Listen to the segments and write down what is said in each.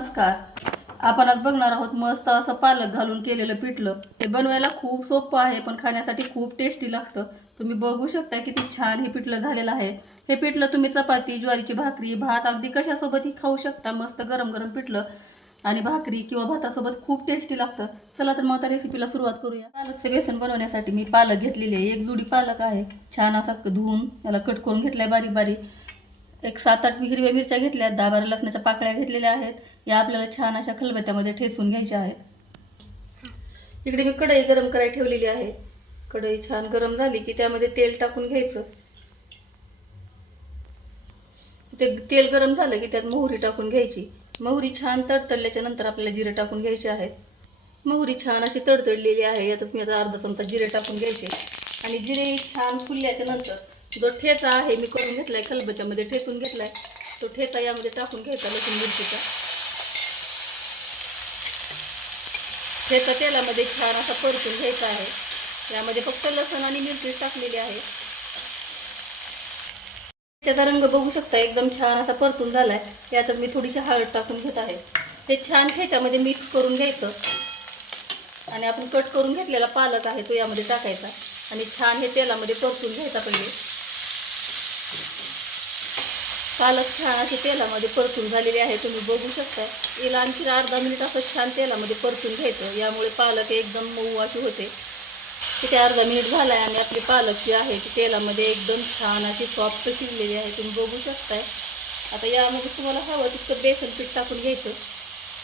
नमस्कार. आपण आज बघणार आहोत मस्त असं पालक घालून केलेलं पिठलं. हे बनवायला खूप सोपं आहे पण खाण्यासाठी खूप टेस्टी लागतं. तुम्ही बघू शकता किती छान हे पिठलं झालेलं आहे. हे पिठलं तुम्ही चपाती, ज्वारीची भाकरी, भात अगदी कशासोबतही खाऊ शकता. मस्त गरम गरम पिठलं आणि भाकरी किंवा भातासोबत खूप टेस्टी लागतं. चला तर मग आता रेसिपीला सुरुवात करूया. पालकचे बेसन बनवण्यासाठी मी पालक घेतलेले आहे. एक जुडी पालक आहे. छान असा धुवून त्याला कट करून घेतलाय बारीक बारीक. एक 7-8 हिरव्या मिरच्या घेतल्या, 10-12 लसणाच्या पाकळ्या घेतलेल्या आहेत. या आपल्याला छान अशा खलबत्त्यामध्ये ठेचून घ्यायच्या आहेत. इकडे मी कढई गरम करायला ठेवलेली आहे. कढई छान गरम झाली की त्यामध्ये तेल टाकून घ्यायचं. ते तेल गरम झालं की त्यात मोहरी टाकून घ्यायची. मोहरी छान तडतडल्याच्या नंतर आपल्याला जिरे टाकून घ्यायचे आहेत. मोहरी छान अशी तडतडलेली आहे. यातच मी आता अर्धा चमचा जिरे टाकून घ्यायचे आणि जिरे छान फुलल्याच्या नंतर जो ठेचा आहे मी करून घेतलाय, खलबत्त्यामध्ये ठेचून घेतलाय, तो ठेचा यामध्ये टाकून घ्यायचा. लसूण मिरचीचा ठेचा तेलामध्ये छान असा परतून घ्यायचा आहे. यामध्ये फक्त लसूण आणि मिरची टाकलेली आहे. त्याचा रंग बघू शकता एकदम छान असा परतून झालाय. यातच मी थोडीशी हळद टाकून घेत आहे. हे छान ठेच्यामध्ये मिक्स करून घ्यायचं आणि आपण कट करून घेतलेला पालक आहे तो यामध्ये टाकायचा आणि छान हे तेलामध्ये परतून घ्यायचा. पहिले पालक छान असे तेलामध्ये परतून झालेले आहे. तुम्ही बघू शकता. याला आणखी अर्धा मिनिट असं छान तेलामध्ये परतून घ्यायचं. यामुळे पालक एकदम मऊ अशी होते. तिथे अर्धा मिनिट झाला आहे आणि आपली पालक जी आहे ती तेलामध्ये एकदम छान अशी सॉफ्ट शिजलेली आहे. तुम्ही बघू शकताय. आता यामध्ये तुम्हाला हवं तितकं बेसन पीठ टाकून घ्यायचं.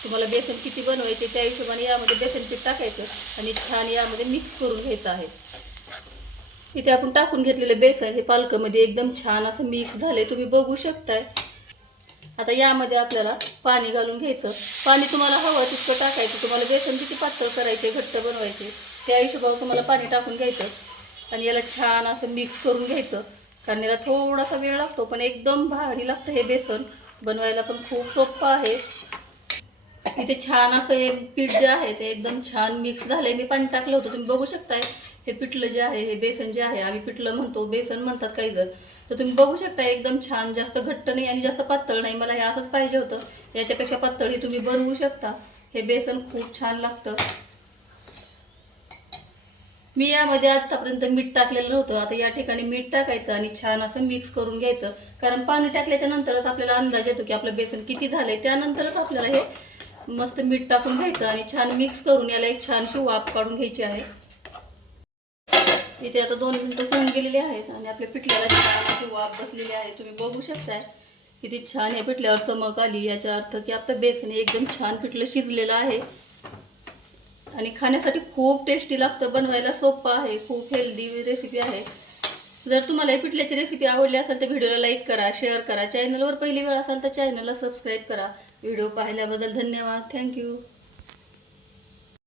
तुम्हाला बेसन किती बनवायचे त्या हिशोबाने यामध्ये बेसन पीठ टाकायचं आणि छान यामध्ये मिक्स करून घ्यायचं आहे. इथे आपण टाकून घेतलेले बेसन हे पालकामध्ये एकदम छान असं मिक्स झाले. तुम्ही बघू शकताय. आता यामध्ये आपल्याला पाणी घालून घ्यायचं. पाणी तुम्हाला हवं तितकं टाकायचं. तुम्हाला बेसन किती पातळ करायचे, घट्ट बनवायचे त्या हिशोबावर तुम्हाला पाणी टाकून घ्यायचं आणि याला छान असं मिक्स करून घ्यायचं. कारण याला थोडासा वेळ लागतो पण एकदम भारी लागतं. हे बेसन बनवायला पण खूप सोपं आहे. इथे छान असं हे पीठ जे आहे ते एकदम छान मिक्स झालंय. मी पाणी टाकलं होतं. तुम्ही बघू शकताय. हे पिठलं जे आहे, हे बेसन जे आहे, आम्ही पिठलं म्हणतो, बेसन म्हणतात काही जण, तर तुम्ही बघू शकता एकदम छान, जास्त घट्ट नाही आणि जास्त पातळ नाही. मला हे असंच पाहिजे होतं. याच्यापेक्षा पातळही तुम्ही बनवू शकता. हे बेसन खूप छान लागतं. मी यामध्ये आतापर्यंत मीठ टाकलेलं नव्हतं. आता या ठिकाणी मीठ टाकायचं आणि छान असं मिक्स करून घ्यायचं. कारण पाणी टाकल्याच्या नंतरच आपल्याला अंदाज येतो की आपलं बेसन किती झालंय. त्यानंतरच आपल्याला हे मस्त मीठ टाकून घ्यायचं आणि छान मिक्स करून याला एक छानशी वाफ काढून घ्यायची आहे. इथे आता 2 मिनिटं होऊन गेलेली आहेत आणि आपल्या पिठल्याला छान अशी वाफ बसलेली आहे. तुम्ही बघू शकताय किती छान हे पिठल्यावर चमक आली. याचा अर्थ की आपलं बेसन एकदम छान पिठलं शिजलेलं आहे आणि खाण्यासाठी खूप टेस्टी लागतं. बनवायला सोपं आहे. खूप हेल्दी रेसिपी आहे. जर तुम्हाला या पिठल्याची रेसिपी आवडली असेल तर व्हिडिओला लाईक करा, शेअर करा. चॅनलवर पहिली वेळ असाल तर चॅनलला सबस्क्राईब करा. व्हिडिओ पाहिल्याबद्दल धन्यवाद. थँक्यू.